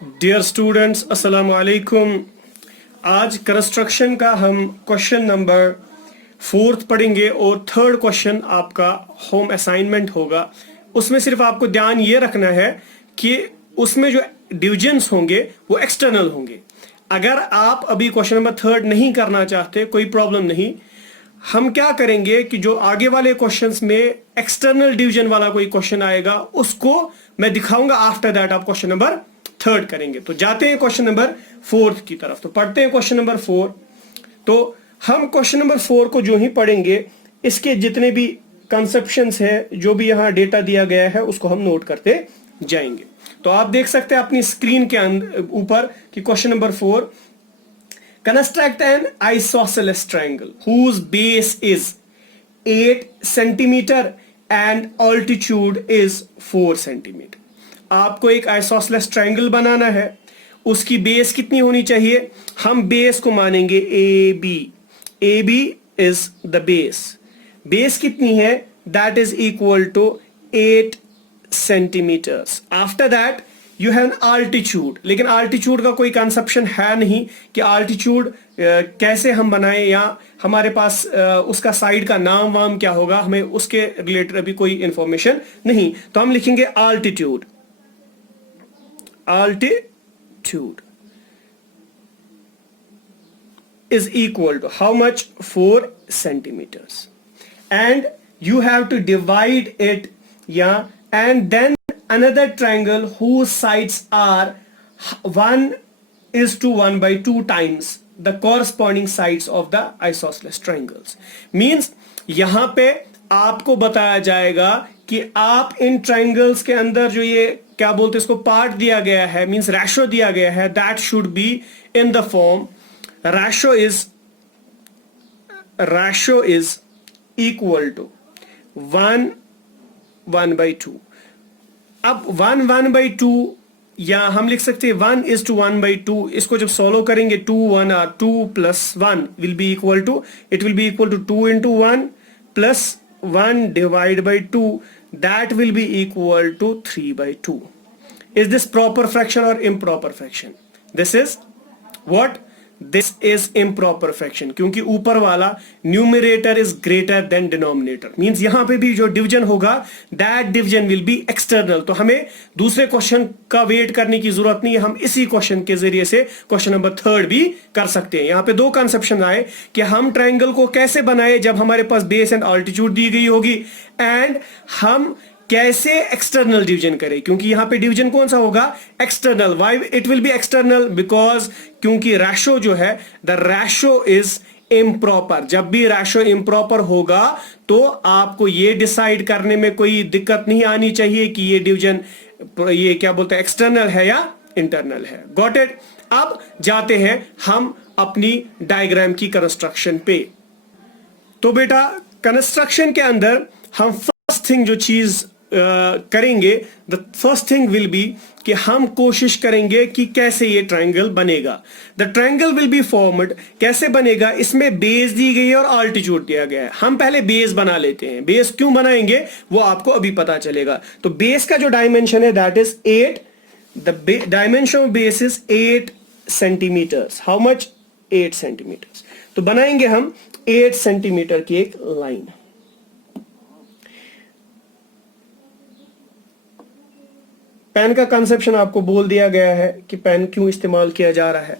Dear students, अस्सलाम वालेकुम। आज कंस्ट्रक्शन का हम क्वेश्चन नंबर 4 पढ़ेंगे और थर्ड क्वेश्चन आपका होम असाइनमेंट होगा। उसमें सिर्फ आपको ध्यान ये रखना है कि उसमें जो डिविजन्स होंगे वो एक्सटर्नल होंगे। अगर आप अभी क्वेश्चन नंबर 3 नहीं करना चाहते, कोई प्रॉब्लम नहीं। हम क्या करेंगे कि जो आगे वाले क्वेश्चंस में एक्सटर्नल डिवीजन वाला कोई क्वेश्चन आएगा उसको मैं दिखाऊंगा। आफ्टर दैट आप क्वेश्चन नंबर 3 करेंगे। तो जाते हैं क्वेश्चन नंबर 4 की तरफ। तो पढ़ते हैं क्वेश्चन नंबर 4। तो हम क्वेश्चन नंबर 4 को जो ही पढ़ेंगे, इसके जितने भी कंसेप्शंस है, जो भी यहाँ डेटा दिया गया है, उसको हम नोट करते जाएंगे। तो आप देख सकते हैं अपनी स्क्रीन के ऊपर कि question number 4, construct an isosceles triangle whose base is 8 centimeter and altitude is 4 centimeter। आपको एक आइसोसेलेस ट्रायंगल बनाना है। उसकी बेस कितनी होनी चाहिए? हम बेस को मानेंगे A B. A B is the base. Base कितनी है? That is equal to 8 centimetres. After that you have an altitude. लेकिन आल्टीट्यूड का कोई कंसेप्शन है नहीं कि आल्टीट्यूड कैसे हम बनाएं, या हमारे पास उसका साइड का नाम वाम क्या होगा, हमें उसके रिलेटेड अभी कोई इंफॉर्मेशन नहीं। तो हम लिखेंगे altitude. altitude is equal to how much? 4 centimeters, and you have to divide it, yeah, and then another triangle whose sides are 1:1/2 times the corresponding sides of the isosceles triangles। means यहां पे आपको बताया जाएगा कि आप इन triangles के अंदर जो ये क्या बोलते हैं, इसको पार्ट दिया गया है, मींस रेशो दिया गया है, that should be in the form ratio is equal to 1:1/2। अब 1:1/2 या हम लिख सकते हैं 1:1/2। इसको जब सोल्व करेंगे 2 1 और 2 + 1 will be equal to 2 into 1 plus 1 divided by 2, that will be equal to 3/2। Is this proper fraction or improper fraction? This is what? This is improper fraction, क्योंकि ऊपर वाला numerator is greater than denominator. Means यहां पे भी जो division होगा that division will be external. तो हमें दूसरे क्वेश्चन का वेट करने की जरूरत नहीं है, हम इसी क्वेश्चन के जरिए से क्वेश्चन नंबर 3 भी कर सकते हैं। यहां पे दो कंसेप्शन आए कि हम ट्रायंगल को कैसे बनाए जब हमारे पास बेस एंड ऑल्टीट्यूड दी गई होगी, एंड हम कैसे एक्सटर्नल डिवीजन करें, क्योंकि यहां पे डिवीजन कौन सा होगा? External. Why it will be external? Because क्योंकि रेशो जो है, द रेशो इज इम्प्रॉपर। जब भी रेशो इम्प्रॉपर होगा तो आपको ये डिसाइड करने में कोई दिक्कत नहीं आनी चाहिए कि ये डिवीजन ये क्या बोलते हैं, एक्सटर्नल है या इंटरनल है। Got it? अब जाते हैं हम अपनी डायग्राम की कंस्ट्रक्शन पे। तो बेटा कंस्ट्रक्शन के अंदर हम फर्स्ट थिंग जो चीज करेंगे, the first thing will be कि हम कोशिश करेंगे कि कैसे ये ट्रायंगल बनेगा। The triangle will be formed. कैसे बनेगा? इसमें बेस दी गई है और ऑल्टीट्यूड दिया गया है। हम पहले बेस बना लेते हैं। बेस क्यों बनाएंगे वो आपको अभी पता चलेगा। तो बेस का जो डायमेंशन है that is 8। The dimension of base is 8 centimetres. How much? 8 centimetres. तो बनाएंगे हम 8 सेंटीमीटर की एक लाइन। पेन का कंसेप्शन आपको बोल दिया गया है कि पेन क्यों इस्तेमाल किया जा रहा है।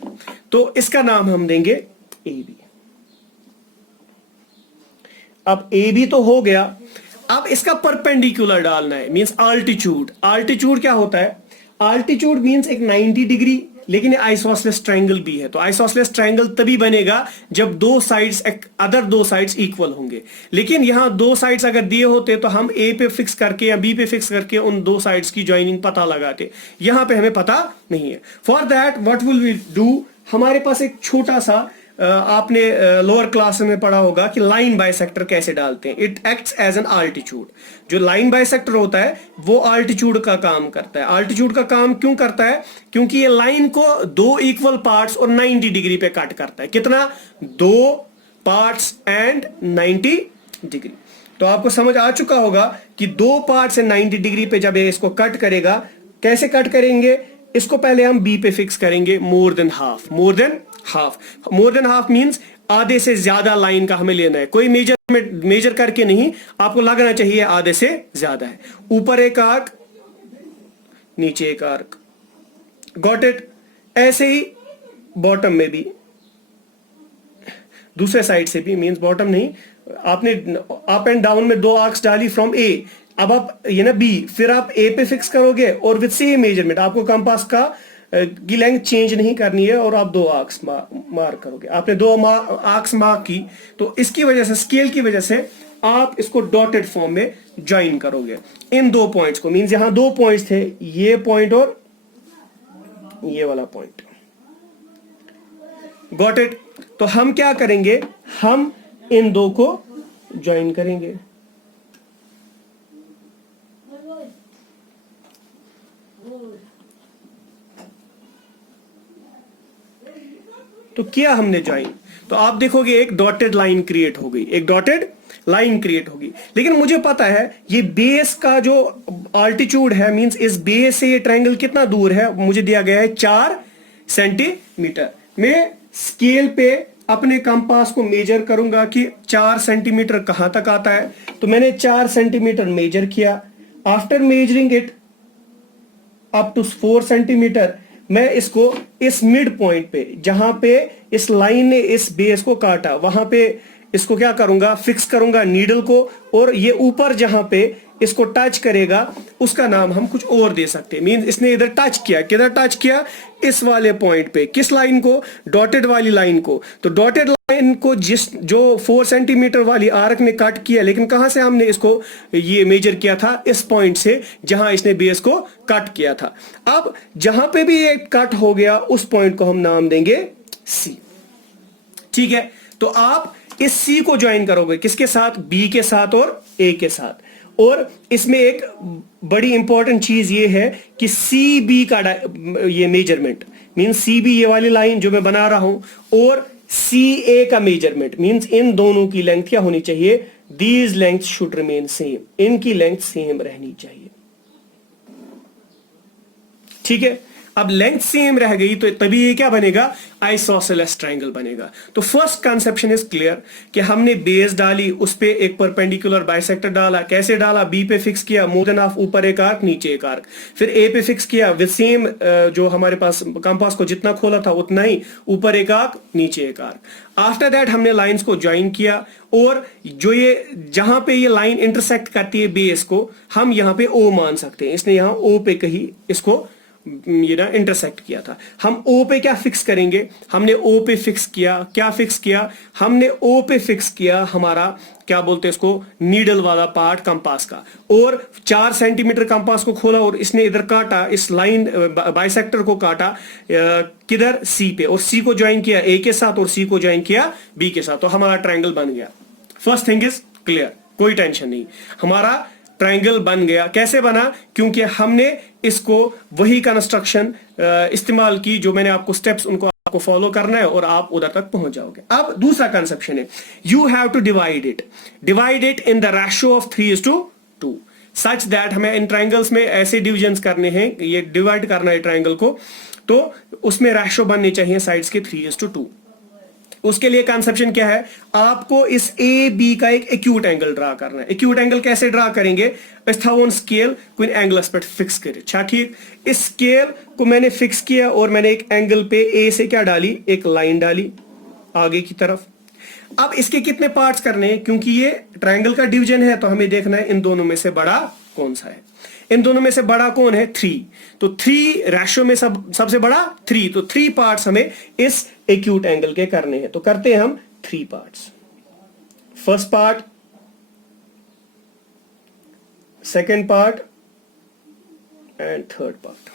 तो इसका नाम हम देंगे ए बी। अब ए बी तो हो गया। अब इसका परपेंडिकुलर डालना है, मींस आल्टीट्यूड। आल्टीट्यूड क्या होता है? आल्टीट्यूड मींस एक 90 डिग्री, लेकिन आइसोसेलेस ट्रायंगल भी है। तो आइसोसेलेस ट्रायंगल तभी बनेगा जब दो साइड्स अदर दो साइड्स इक्वल होंगे। लेकिन यहां दो साइड्स अगर दिए होते तो हम ए पे फिक्स करके या बी पे फिक्स करके उन दो साइड्स की ज्वाइनिंग पता लगाते। यहां पे हमें पता नहीं है। For that what will we do? हमारे पास एक छोटा सा आपने लोअर क्लास में पढ़ा होगा कि लाइन बाइसेक्टर कैसे डालते हैं। It acts as an altitude. जो लाइन बाइसेक्टर होता है वो आल्टीट्यूड का काम करता है। आल्टीट्यूड का काम क्यों करता है? क्योंकि ये लाइन को दो इक्वल पार्ट्स और 90 डिग्री पे कट करता है। कितना? 2 पार्ट्स एंड 90 डिग्री। तो आपको समझ आ चुका होगा कि 2 पार्ट्स एंड 90 डिग्री पे जब ये इसको कट करेगा, कैसे कट करेंगे? इसको पहले हम बी पे फिक्स करेंगे more than half. More than half, more than half means आधे से ज्यादा लाइन का हमें लेना है। कोई मेजर करके नहीं, आपको लगना चाहिए आधे से ज्यादा है। ऊपर एक आर्क, नीचे एक आर्क, गॉट इट। ऐसे ही बॉटम में भी, दूसरे साइड से भी, मींस बॉटम नहीं, आपने अप एंड डाउन में दो आर्क्स डाली फ्रॉम ए, अब आप ये ना बी, फिर आप ए पे फिक्स करोगे और विद सेम मेजरमेंट, आपको कंपास का की लेंथ चेंज नहीं करनी है और आप दो आर्क्स मार्क करोगे। आपने दो आर्क्स मार्क की, तो इसकी वजह से, स्केल की वजह से आप इसको डॉटेड फॉर्म में ज्वाइन करोगे इन दो पॉइंट्स को। मींस यहां दो पॉइंट्स थे, ये पॉइंट और ये वाला पॉइंट, गॉट इट। तो हम क्या करेंगे, हम इन दो को ज्वाइन करेंगे। तो किया हमने ज्वाइन, तो आप देखोगे एक डॉटेड लाइन क्रिएट हो गई, एक डॉटेड लाइन क्रिएट होगी। लेकिन मुझे पता है ये बेस का जो अल्टीट्यूड है, मींस इस बेस से ये ट्रायंगल कितना दूर है, मुझे दिया गया है 4 सेंटीमीटर। मैं स्केल पे अपने कंपास को मेजर करूंगा कि 4 सेंटीमीटर कहां तक आता है। तो मैंने 4 सेंटीमीटर मेजर किया। After measuring it up to 4 centimetre, मैं इसको इस मिड पॉइंट पे, जहां पे इस लाइन ने इस बेस को काटा, वहां पे इसको क्या करूंगा, फिक्स करूंगा नीडल को, और ये ऊपर जहां पे इसको टच करेगा उसका नाम हम कुछ और दे सकते हैं। मींस इसने इधर टच किया, किधर टच किया, इस वाले पॉइंट पे। किस लाइन को, डॉटेड वाली लाइन को। तो डॉटेड लाइन को जो 4 सेंटीमीटर वाली आर्क ने कट किया, लेकिन कहां से हमने इसको ये मेजर किया था, इस पॉइंट से जहां इसने बेस को कट किया था। अब जहां पे भी ये कट हो गया, उस पॉइंट को हम नाम देंगे सी। ठीक है, तो आप इस सी को ज्वाइन करोगे किसके साथ, बी के साथ और ए के साथ। और इसमें एक बड़ी इंपॉर्टेंट चीज ये है कि सी बी का ये मेजरमेंट, मींस सी बी ये वाली लाइन जो मैं बना रहा हूं, और सी ए का मेजरमेंट, मींस इन दोनों की लेंथ क्या होनी चाहिए, these length should remain same, इनकी लेंथ सेम रहनी चाहिए। ठीक है, अब लेंथ सेम रह गई तो तभी ये क्या बनेगा, आइसोसेलेस ट्रायंगल बनेगा। तो फर्स्ट कंसेप्शन इज क्लियर कि हमने बेस डाली, उस पे एक परपेंडिकुलर बाइसेक्टर डाला। कैसे डाला, बी पे फिक्स किया, मोर देन हाफ, ऊपर एक आर्क नीचे एक आर्क। फिर ए पे फिक्स किया विद सेम, जो हमारे पास कंपास को जितना खोला था उतना ही, ऊपर एक आर्क नीचे एक आर्क। आफ्टर दैट हमने लाइंस को ज्वाइन किया, और जो ये जहां पे ये लाइन इंटरसेक्ट करती है बेस को, हम यहां पे ओ मान सकते हैं। इसने यहां ओ पे कहीं इसको ये ना इंटरसेक्ट किया था। हम O पे क्या फिक्स करेंगे, हमने O पे फिक्स किया, क्या फिक्स किया, हमने O पे फिक्स किया हमारा क्या बोलते हैं इसको, नीडल वाला पार्ट कंपास का। और 4 सेंटीमीटर कंपास को खोला और इसने इधर काटा, इस लाइन बाइसेक्टर को काटा किधर, C पे, और C को ज्वाइन किया A के साथ और C को ज्वाइन किया B के साथ। तो हमारा ट्रायंगल बन गया। फर्स्ट थिंग इज क्लियर, कोई टेंशन नहीं, हमारा ट्रायंगल बन गया। कैसे बना, क्योंकि हमने इसको वही कंस्ट्रक्शन इस्तेमाल की जो मैंने आपको स्टेप्स, उनको आपको फॉलो करना है और आप उधर तक पहुंच जाओगे। अब दूसरा कंसेप्शन है, you have to divide it in the ratio of 3:2 such that, हमें इन ट्रायंगल्स में ऐसे डिविजन्स करने हैं, ये डिवाइड करना है ट्रायंगल को, तो उसमें रेशियो बनने चाहिए साइड्स के 3:2। उसके लिए कंसेप्शन क्या है, आपको इस ए बी का एक एक्यूट एंगल ड्रा करना है। एक्यूट एंगल कैसे ड्रा करेंगे, स्थावन स्केल कोई एंगल एस्पेक्ट फिक्स करे। अच्छा ठीक, इस स्केल को मैंने फिक्स किया और मैंने एक एंगल पे ए से क्या डाली, एक लाइन डाली आगे की तरफ। अब इसके कितने पार्ट्स करने हैं, क्योंकि ये ट्रायंगल का डिवीजन है, तो हमें देखना है इन दोनों में से बड़ा कौन सा है। इन दोनों में से बड़ा कौन है, 3। तो 3 रेशियो में सबसे बड़ा 3, तो 3 पार्ट्स हमें इस एक्यूट एंगल के करने हैं। तो करते हैं हम 3 parts. First part, second part and third part.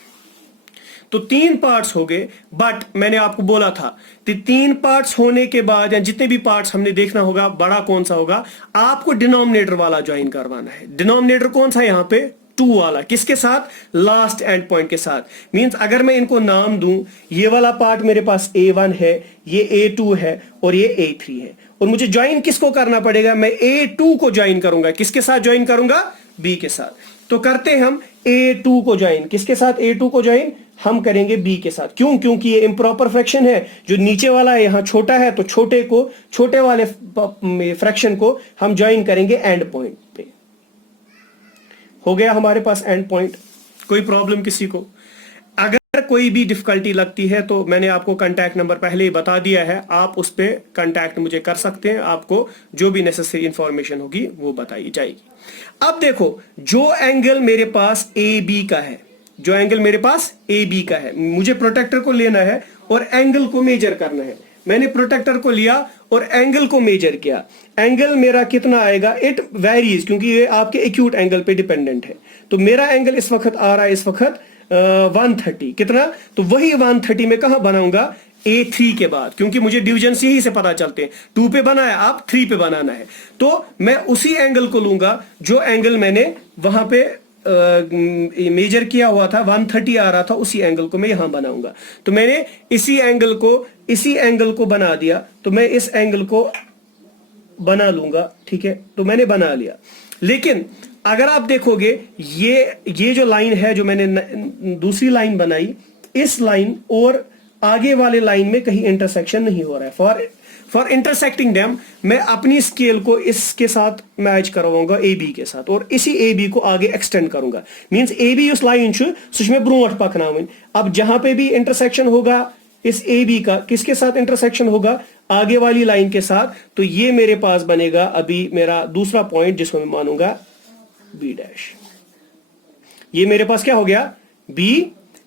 तो 3 पार्ट्स हो गए, बट मैंने आपको बोला था कि 3 पार्ट्स होने के बाद या जितने भी पार्ट्स हमने देखना होगा बड़ा कौन सा होगा, आपको डिनोमिनेटर वाला ज्वाइन करवाना है। डिनोमिनेटर कौन सा, यहां पे 2 वाला, किसके साथ, लास्ट एंड पॉइंट के साथ। मींस अगर मैं इनको नाम दूं, ये वाला पार्ट मेरे पास A1 है, ये A2 है और ये A3 है, और मुझे ज्वाइन किसको करना पड़ेगा, मैं A2 को ज्वाइन करूंगा। किसके साथ ज्वाइन करूंगा, बी के साथ। तो करते हैं हम A2 को ज्वाइन, किसके साथ A2 को ज्वाइन, हम करेंगे B के साथ। क्यों? क्योंकि ये इम्प्रॉपर फ्रैक्शन है, जो नीचे वाला है यहाँ छोटा है, तो छोटे वाले फ्रैक्शन को हम ज्वाइन करेंगे एंड पॉइंट पे। हो गया हमारे पास एंड पॉइंट। कोई प्रॉब्लम किसी को? अगर कोई भी डिफिकल्टी लगती है तो मैंने आपको कांटेक्ट नंबर पहले ही बता दिया है, आप उस पर कांटेक्ट मुझे कर सकते हैं, आपको जो भी नेसेसरी इंफॉर्मेशन होगी वो बताई जाएगी। अब देखो, जो एंगल मेरे पास ए बी का है, जो एंगल मेरे पास ए बी का है, मुझे प्रोटेक्टर को लेना है और एंगल को मेजर करना है। मैंने प्रोटेक्टर को लिया और एंगल को मेजर किया। एंगल मेरा कितना आएगा? इट वेरीज, क्योंकि ये आपके एक्यूट एंगल पे डिपेंडेंट है। तो मेरा एंगल इस वक्त आ रहा है, इस वक्त 130। कितना? तो वही 130 में कहां बनाऊंगा? A3 के बाद, क्योंकि मुझे डिविजन यही से पता चलते हैं। 2 पे बनाया, आप 3 पे बनाना है, तो मैं उसी एंगल को लूंगा जो एंगल मैंने वहां पे मेजर किया हुआ था, 130 आ रहा था, उसी एंगल को मैं यहां बनाऊंगा। तो मैंने इसी एंगल को बना दिया, तो मैं इस एंगल को बना लूंगा। ठीक है, तो मैंने बना लिया। लेकिन अगर आप देखोगे, ये जो लाइन है, जो मैंने दूसरी लाइन बनाई, इस लाइन और आगे वाले लाइन में कहीं इंटरसेक्शन नहीं हो रहा है। फॉर इंटरसेक्टिंग देम मैं अपनी स्केल को इसके साथ मैच करवाऊंगा, ए बी के साथ, और इसी ए बी को आगे एक्सटेंड करूंगा। मींस ए बी उस लाइन में ब्रोट पकना। अब जहां पे भी इंटरसेक्शन होगा इस ए बी का, किसके साथ इंटरसेक्शन होगा? आगे वाली लाइन के साथ। तो ये मेरे पास बनेगा अभी मेरा दूसरा पॉइंट, जिसको मैं मानूंगा बी डैश। ये मेरे पास क्या हो गया? B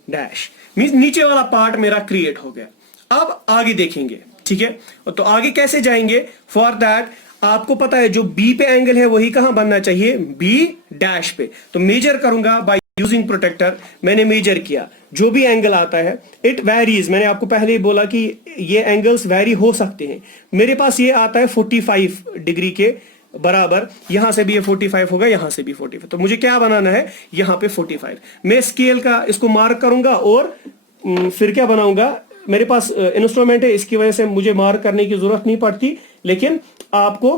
dash. मींस नीचे वाला पार्ट मेरा क्रिएट हो गया। अब आगे देखेंगे, ठीक है? तो आगे कैसे जाएंगे? फॉर दैट आपको पता है जो बी पे एंगल है वही कहां बनना चाहिए? बी डैश पे। तो मेजर करूंगा बाय यूजिंग प्रोटेक्टर। मैंने मेजर किया, जो भी एंगल आता है इट वेरीज। मैंने आपको पहले ही बोला कि ये एंगल्स वेरी हो सकते हैं। मेरे पास ये आता है 45 डिग्री के बराबर। यहां से भी ये 45 होगा, यहां से भी 45। तो मुझे क्या बनाना है? यहां पे 45। मैं स्केल का इसको मार्क करूंगा और फिर क्या बनाऊंगा? मेरे पास इंस्ट्रूमेंट है, इसकी वजह से मुझे मार्क करने की जरूरत नहीं पड़ती, लेकिन आपको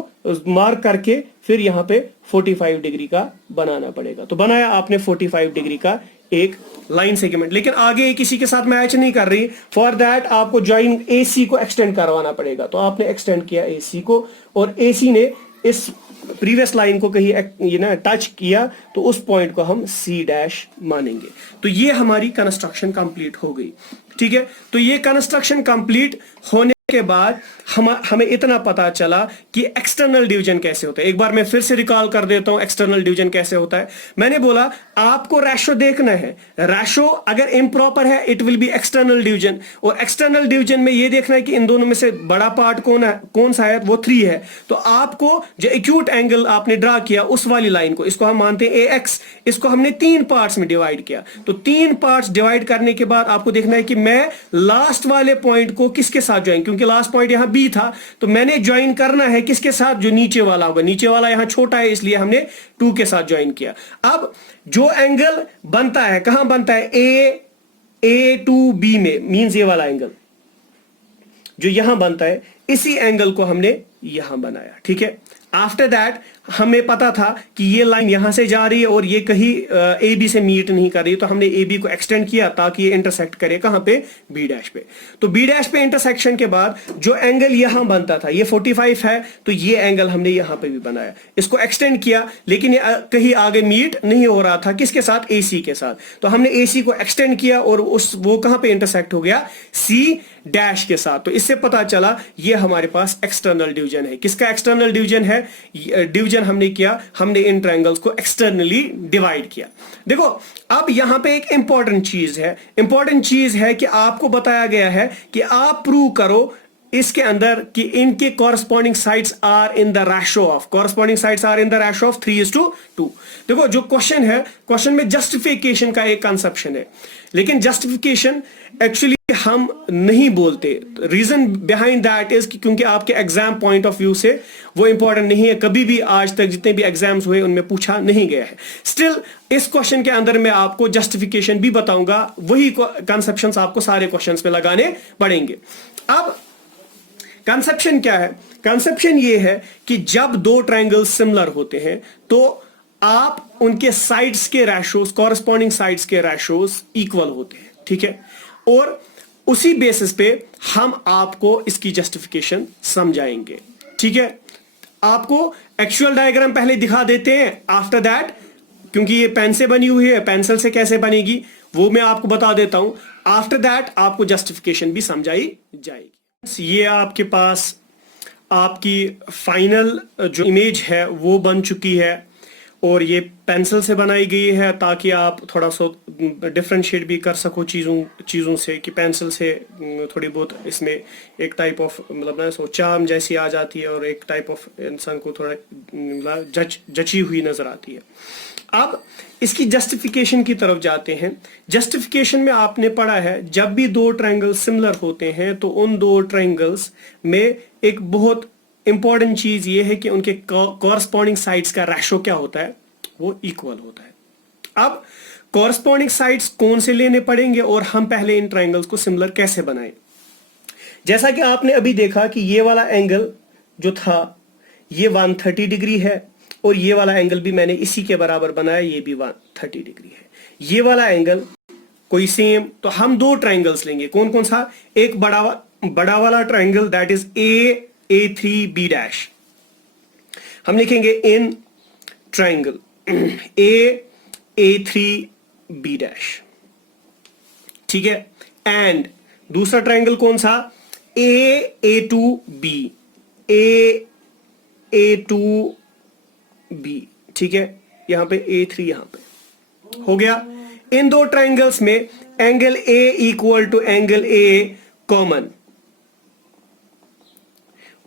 मार्क करके फिर यहां पे 45 डिग्री का बनाना पड़ेगा। तो बनाया आपने 45 डिग्री का एक लाइन सेगमेंट, लेकिन आगे किसी के साथ मैच नहीं कर रही। फॉर दैट आपको ज्वाइन AC को एक्सटेंड करवाना पड़ेगा। तो आपने एक्सटेंड किया AC को, और AC ने इस प्रीवियस लाइन को कहीं टच किया, तो उस पॉइंट को हम C डैश मानेंगे। तो ये हमारी कंस्ट्रक्शन कंप्लीट हो गई। ठीक है, तो ये कंस्ट्रक्शन कंप्लीट होने के बाद हमें इतना पता चला कि एक्सटर्नल डिवीजन कैसे होता है। एक बार मैं फिर से रिकॉल कर देता हूं एक्सटर्नल डिवीजन कैसे होता है। मैंने बोला आपको रेशो देखना है। रेशो अगर इम्प्रॉपर है it will be external division, और एक्सटर्नल डिवीजन में ये देखना है कि इन दोनों में से बड़ा पार्ट कौन सा है? वो 3 है। तो आपको जो एक्यूट एंगल आपने ड्रा किया उस वाली लाइन को, इसको हम मानते हैं AX, इसको हमने 3 पार्ट्स में डिवाइड किया। तो 3 पार्ट्स डिवाइड करने के बाद आपको देखना है कि मैं लास्ट वाले पॉइंट को किसके साथ ज्वाइन, क्योंकि लास्ट पॉइंट यहां B था, तो मैंने ज्वाइन करना है किसके साथ? जो नीचे वाला होगा। नीचे वाला यहां छोटा है, इसलिए हमने 2 के साथ ज्वाइन किया। अब जो एंगल बनता है कहां बनता है? A to B में, मींस ये वाला एंगल जो यहां बनता है, इसी एंगल को हमने यहां बनाया। ठीक है, आफ्टर दैट हमें पता था कि ये लाइन यहां से जा रही है और ये कहीं AB से मीट नहीं कर रही, तो हमने AB को एक्सटेंड किया ताकि ये इंटरसेक्ट करे कहां पे? B डैश पे। तो B डैश पे इंटरसेक्शन के बाद जो एंगल यहां बनता था, ये 45 है, तो ये एंगल हमने यहां पे भी बनाया, इसको एक्सटेंड किया, लेकिन ये कहीं आगे मीट नहीं हो रहा था। किसके साथ? AC के साथ। तो हमने AC को एक्सटेंड किया और वो कहां पे इंटरसेक्ट हो गया? C डैश के साथ। तो इससे पता चला ये हमारे पास एक्सटर्नल डिवीजन है। किसका एक्सटर्नल डिवीजन है? डिवीजन हमने किया, हमने इन ट्रायंगल्स को एक्सटर्नली डिवाइड किया। देखो, अब यहां पे एक इंपॉर्टेंट चीज है कि आपको बताया गया है कि आप प्रूव करो इसके अंदर कि इनके corresponding sides are in the ratio of 3:2। देखो, जो क्वेश्चन है, क्वेश्चन में जस्टिफिकेशन का एक कंसेप्शन है, लेकिन जस्टिफिकेशन एक्चुअली हम नहीं बोलते। रीजन बिहाइंड दैट इज क्योंकि आपके एग्जाम पॉइंट ऑफ व्यू से वो इंपॉर्टेंट नहीं है। कभी भी आज तक जितने भी एग्जाम्स हुए उनमें पूछा नहीं गया है। स्टिल इस क्वेश्चन के अंदर मैं आपको जस्टिफिकेशन भी बताऊंगा, वही कंसेप्शंस आपको सारे क्वेश्चंस में लगाने पड़ेंगे। अब कंसेप्शन क्या है? कंसेप्शन ये है कि जब 2 ट्रायंगल्स सिमिलर होते हैं तो आप उनके साइड्स के रेशोस, कॉरस्पॉन्डिंग साइड्स के रेशोस इक्वल होते हैं, ठीक है। और उसी बेसिस पे हम आपको इसकी जस्टिफिकेशन समझाएंगे, ठीक है। आपको एक्चुअल डायग्राम पहले दिखा देते हैं, आफ्टर दैट, क्योंकि ये पेन से बनी हुई है, पेंसिल से कैसे बनेगी वो मैं आपको बता देता हूं। आफ्टर दैट आपको जस्टिफिकेशन भी समझाई जाएगी। ये आपके पास आपकी फाइनल जो इमेज है वो बन चुकी है, और ये पेंसिल से बनाई गई है ताकि आप थोड़ा सा डिफरेंशिएट भी कर सको चीज़ों से, कि पेंसिल से थोड़ी बहुत इसमें एक टाइप ऑफ मतलब ना सो चार्म जैसी आ जाती है, और एक टाइप ऑफ इंसान को थोड़ा जची हुई नज़र आती है। अब इसकी जस्टिफिकेशन की तरफ जाते हैं। जस्टिफिकेशन में आपने पढ़ा है जब भी दो ट्रायंगल सिमिलर होते हैं तो उन दो ट्रायंगल्स में एक बहुत इंपॉर्टेंट चीज ये है कि उनके कॉरस्पॉन्डिंग साइड्स का रेशो क्या होता है, वो इक्वल होता है। अब कॉरस्पॉन्डिंग साइड्स कौन से लेने पड़ेंगे और हम पहले इन ट्रायंगल्स को सिमिलर कैसे बनाएं। जैसा कि आपने अभी देखा कि ये वाला एंगल जो था ये 130 डिग्री है, और ये वाला एंगल भी मैंने इसी के बराबर बनाया, ये भी 130 डिग्री है। ये वाला एंगल कोई सेम, तो हम दो ट्रायंगल्स लेंगे। कौन कौन सा? एक बड़ा वाला triangle that is A3B dash. हम लिखेंगे इन ट्रायंगल A3B डैश, ठीक है। एंड दूसरा ट्रायंगल कौन सा? A2B, A2B, ठीक है। यहां पे A3 यहां पे हो गया। इन दो ट्रायंगल्स में angle A equal to angle A common,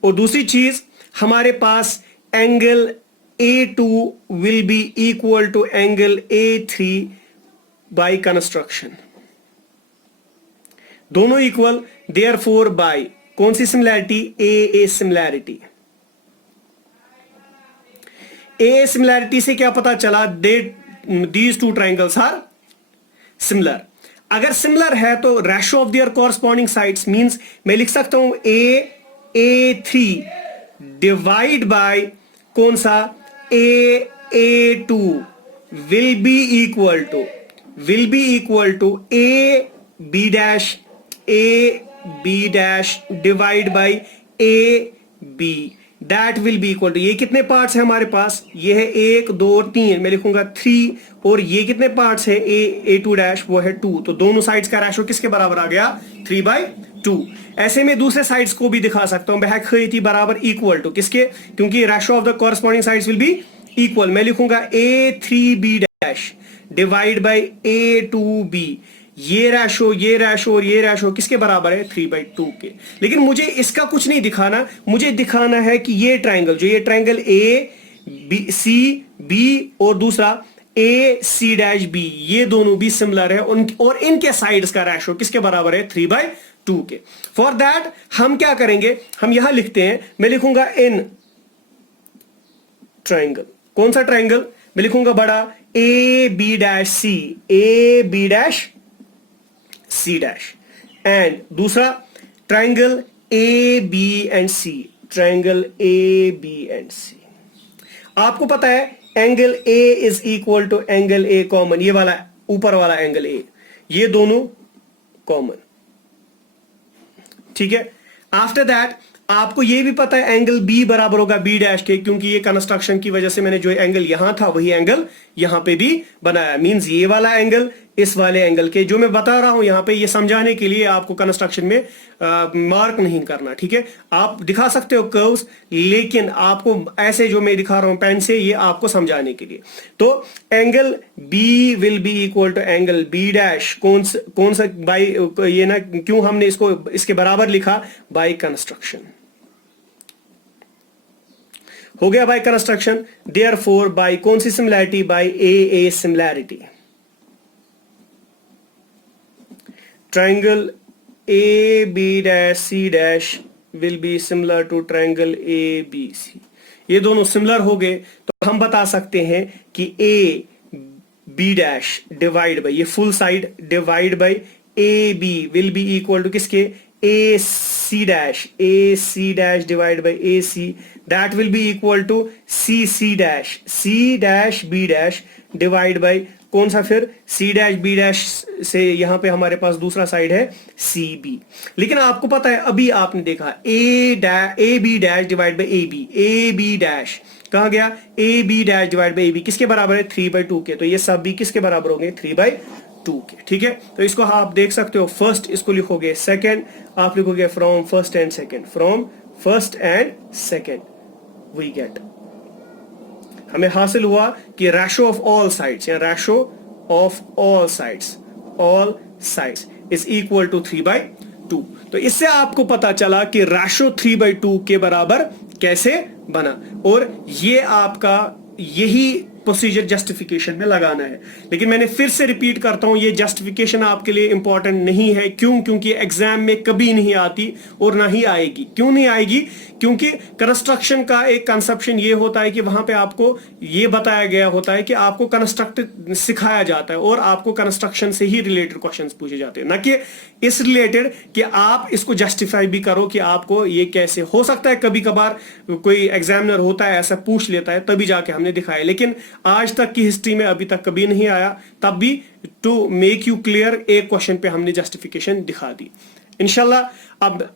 और दूसरी चीज हमारे पास angle A2 will be equal to angle A3 by construction. दोनों इक्वल, देयरफॉर बाय कौन सी similarity? A similarity. A similarity से क्या पता चला? These two triangles are similar. अगर सिमिलर है तो ratio of their corresponding sides means मैं लिख सकता हूं A3 डिवाइड बाय कौन सा? A2 will be equal to AB dash divide by AB, that will be equal to, ये कितने पार्ट्स है हमारे पास? ये है 1 2 3, मैं लिखूंगा 3, और ये कितने पार्ट्स है? A2 डैश, वो है 2, तो दोनों साइड्स का रेशो किसके बराबर आ गया? 3/2। ऐसे में दूसरे साइड्स को भी दिखा सकता हूं, बहक खैती बराबर इक्वल टू किसके? क्योंकि ratio of the corresponding sides will be equal. मैं लिखूंगा A3B dash divide bye A2B, ये रैशो और ये रैशो किसके बराबर है? 3/2 के। लेकिन मुझे इसका कुछ नहीं दिखाना, मुझे दिखाना है कि ये ट्रायंगल, जो ये ट्रायंगल ACB और दूसरा AC'B, ये दोनों भी सिमिलर है, और इनके साइड्स का रैशो किसके बराबर है? 3/2 के। फॉर दैट हम क्या करेंगे? हम यहां लिखते हैं, मैं लिखूंगा इन ट्रायंगल, कौन सा ट्रायंगल? मैं लिखूंगा बड़ा AB dash C dash, and दूसरा triangle AB and C, triangle AB and C। आपको पता है angle A is equal to angle A common, ये वाला ऊपर वाला एंगल A, ये दोनों कॉमन, ठीक है। आफ्टर दैट आपको ये भी पता है एंगल B बराबर होगा B डैश के, क्योंकि ये कंस्ट्रक्शन की वजह से मैंने जो एंगल यहां था वही एंगल यहां पे भी बनाया। मींस ये वाला एंगल इस वाले एंगल के, जो मैं बता रहा हूं यहां पे, ये समझाने के लिए आपको कंस्ट्रक्शन में मार्क नहीं करना, ठीक है। आप दिखा सकते हो कर्व्स, लेकिन आपको ऐसे जो मैं दिखा रहा हूं पेन से, ये आपको समझाने के लिए। तो angle B will be equal to angle B dash, कौन सा बाई, ये ना, क्यों हमने इसको इसके बराबर लिखा? By construction. हो गया बाय कंस्ट्रक्शन। देयरफॉर बाय कौन सी similarity? By A similarity. Triangle AB dash C dash will be similar to triangle ABC। ये दोनों सिमिलर हो गए तो हम बता सकते हैं कि AB डैश डिवाइड बाय, ये full side divide by AB will be equal to किसके? AC C dash, AC dash divided by AC, that will be equal to C dash, C dash B dash divided by कौन सा फिर C dash B dash से यहां पे हमारे पास दूसरा side है CB। लेकिन आपको पता है अभी आपने देखा AB dash divided by AB dash कहा गया AB dash divided by AB किसके बराबर है 3/2 के, तो ये सब भी किसके बराबर होंगे 3/2 के, ठीक है। तो इसको आप देख सकते हो फर्स्ट इसको लिखोगे सेकंड, आप लिखोगे from first and second, from first and second we get, हमें हासिल हुआ कि रेशो ऑफ ऑल साइड्स या ratio of all sides is equal to 3/2। तो इससे आपको पता चला कि रेशो 3/2 के बराबर कैसे बना, और ये आपका यही प्रोसीजर जस्टिफिकेशन में लगाना है। लेकिन मैंने फिर से रिपीट करता हूं, ये जस्टिफिकेशन आपके लिए इंपॉर्टेंट नहीं है। क्यों? क्योंकि एग्जाम में कभी नहीं आती और ना ही आएगी। क्यों नहीं आएगी? क्योंकि कंस्ट्रक्शन का एक कंसेप्शन ये होता है कि वहां पे आपको ये बताया गया होता है कि आपको कंस्ट्रक्ट सिखाया जाता है और आपको कंस्ट्रक्शन से ही रिलेटेड क्वेश्चंस पूछे जाते हैं, ना कि इस रिलेटेड कि आप इसको जस्टिफाई भी करो कि आपको ये कैसे हो सकता है। कभी कभार कोई एग्जामिनर होता है ऐसा पूछ लेता है, तभी जाके हमने दिखाया, लेकिन आज तक की हिस्ट्री में अभी तक कभी नहीं आया। तब भी टू मेक यू क्लियर एक क्वेश्चन पे हमने जस्टिफिकेशन दिखा दी। इंशाल्लाह अब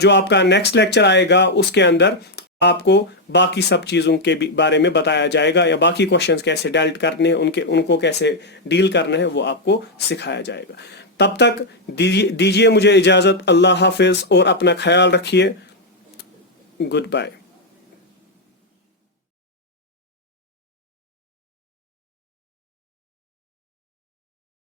जो आपका नेक्स्ट लेक्चर आएगा उसके अंदर आपको बाकी सब चीजों के बारे में बताया जाएगा, या बाकी क्वेश्चंस कैसे डील करने उनको कैसे डील करना है वो आपको सिखाया जाएगा। तब तक दीजिए मुझे इजाजत। अल्लाह हाफिज और अपना ख्याल रखिए। Good bye.